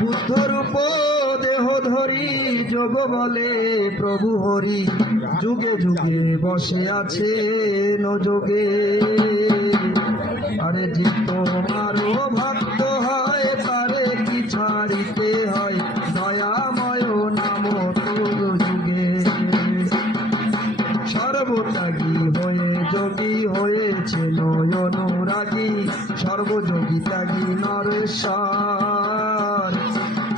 বুদ্ধরূপ দেহ ধরি যোগ বলে প্রভু হরি, যুগে যুগে বসে আছে যোগে। আরে যে তোমারও ভক্ত হয় তারে কি ছাড়িতে হয়, দয়াময় নাম তোর যুগে। সর্বত্যাগী হয়ে যোগী হয়েছে অনুরাগী, সর্বযোগী ত্যাগী নরেশ্বর।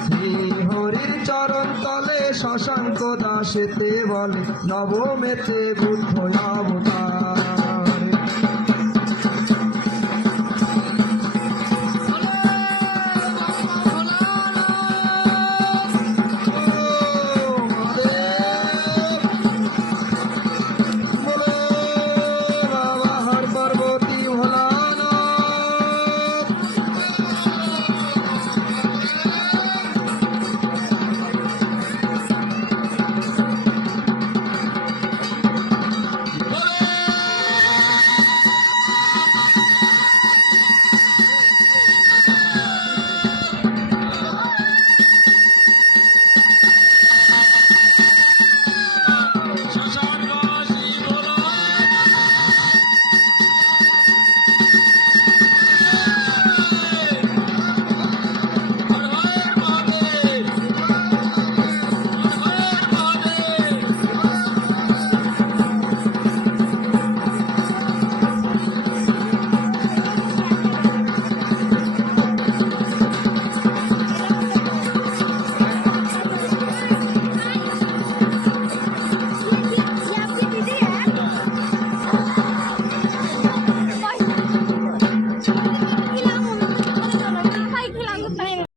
শ্রী হরির চরণ তলে শশাঙ্ক দাসেতে বলে, নবমেতে বুদ্ধ